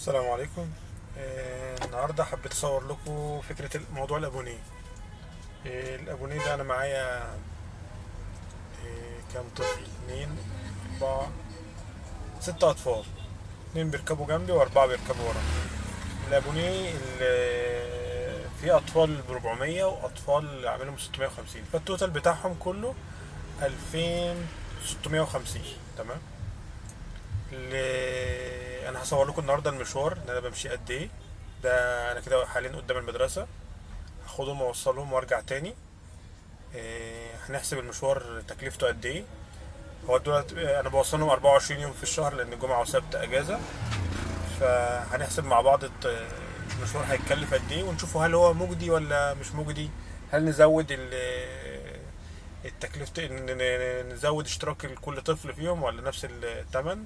السلام عليكم. النهارده حبيت اصور لكم فكره موضوع الابونيه. الابونيه ده انا معايا كام طفل؟ اتنين، اربعة، ست اطفال. اتنين بيركبوا جنبي واربعة بيركبوا ورا. الابونيه في اطفال ب 400 واطفال عاملهم 650، فالتوتال بتاعهم كله 2650. تمام. انا هصور لكم النهارده المشوار ان انا بمشي قد ايه. ده انا كده حاليا قدام المدرسه، هاخدهم واوصلهم وارجع تاني. هنحسب المشوار تكلفته قد ايه. هو دلوقتي انا بوصلهم 24 يوم في الشهر لان جمعة وسبت اجازة. فهنحسب مع بعض المشوار هيتكلف قد ايه، ونشوفه هل هو مجدي ولا مش مجدي. هل نزود التكلفة، نزود اشتراك كل طفل فيهم ولا نفس التمن.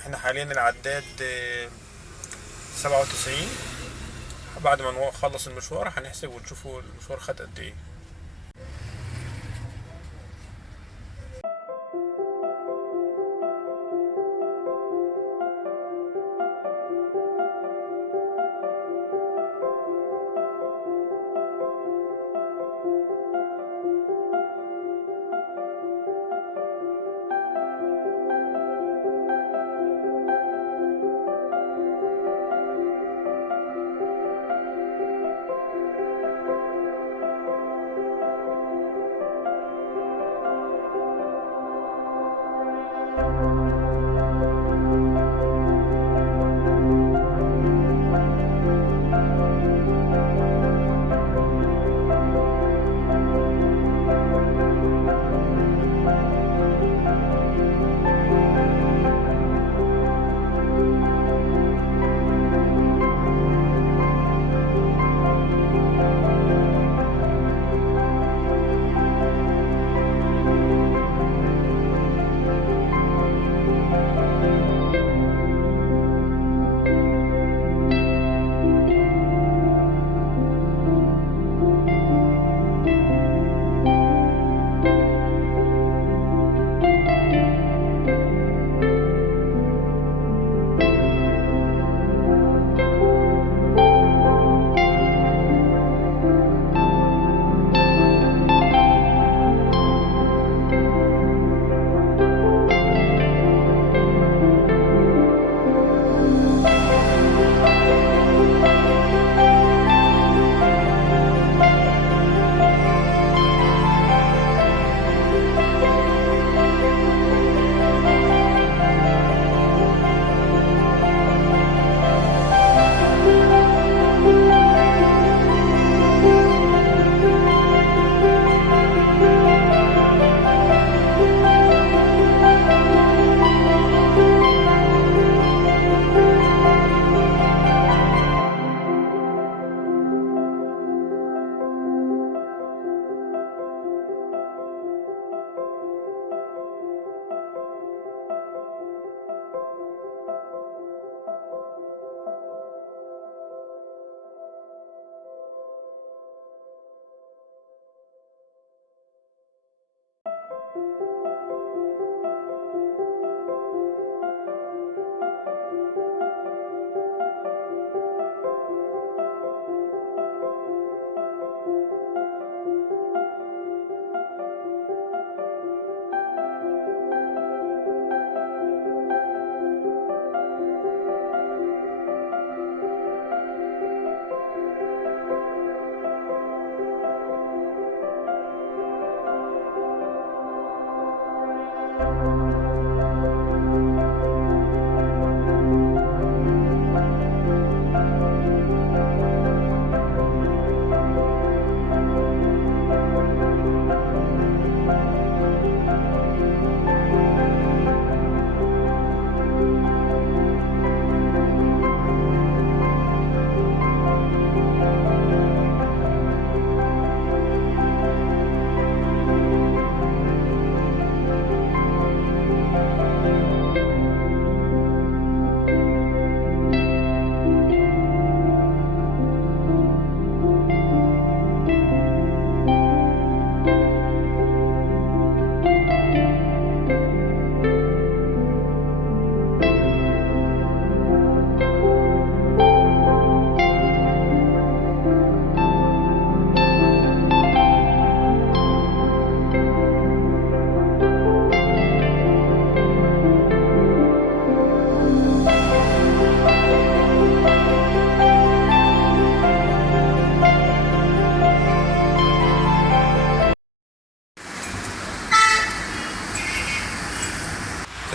احنا حاليا العداد 97. بعد ما نخلص المشوار هنحسب ونشوفه المشوار خد قد ايه.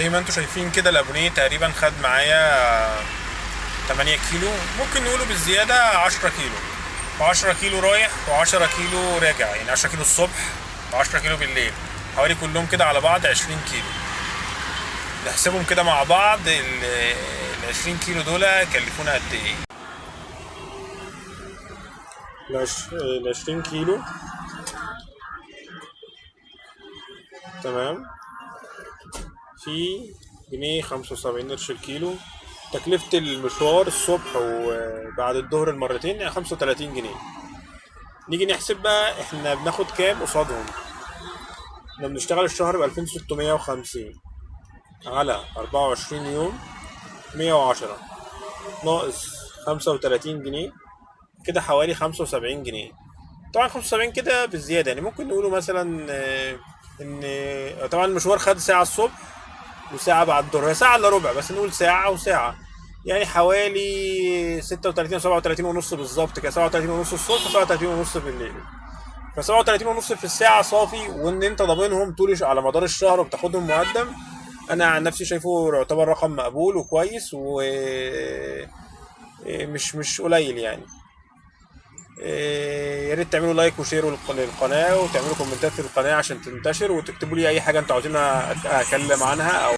زي ما انتوا شايفين كده الابونيه تقريبا خد معايا 8 كيلو، ممكن نقوله بالزياده 10 كيلو، و10 كيلو رايح و10 كيلو راجع، يعني 10 كيلو الصبح و10 كيلو بالليل، حوالي كلهم كده على بعض 20 كيلو. نحسبهم كده مع بعض، ال 20 كيلو دول كلفونا قد ايه؟ ال 20 كيلو تمام في جنيه 75 قرش الكيلو. تكلفة المشوار الصبح وبعد الظهر المرتين يعني 35 جنيه. نيجي نحسب بقى احنا بناخد كام قصادهم. احنا بنشتغل الشهر ب 2650 على 24 يوم، 110 ناقص 35 جنيه، كده حوالي 75 جنيه. طبعا 75 كده بالزيادة، يعني ممكن نقوله مثلا ان طبعا المشوار خد ساعة الصبح وساعة بعد الظهر، هي ساعة الا ربع بس نقول ساعة وساعة، يعني حوالي 36 و 37 ونص بالظبط كده، 37 ونص الصبح و 37 ونص بالليل. ف 37 ونص في الساعة صافي، وان انت ضامنهم طول على مدار الشهر وبتاخدهم مقدم، انا عن نفسي شايفه يعتبر رقم مقبول وكويس، و مش قليل يعني. يا ريت تعملوا لايك وشير للقناة، وتعملوا كومنتات في القناة عشان تنتشر، وتكتبوا لي اي حاجة انتوا عاوزين اتكلم عنها او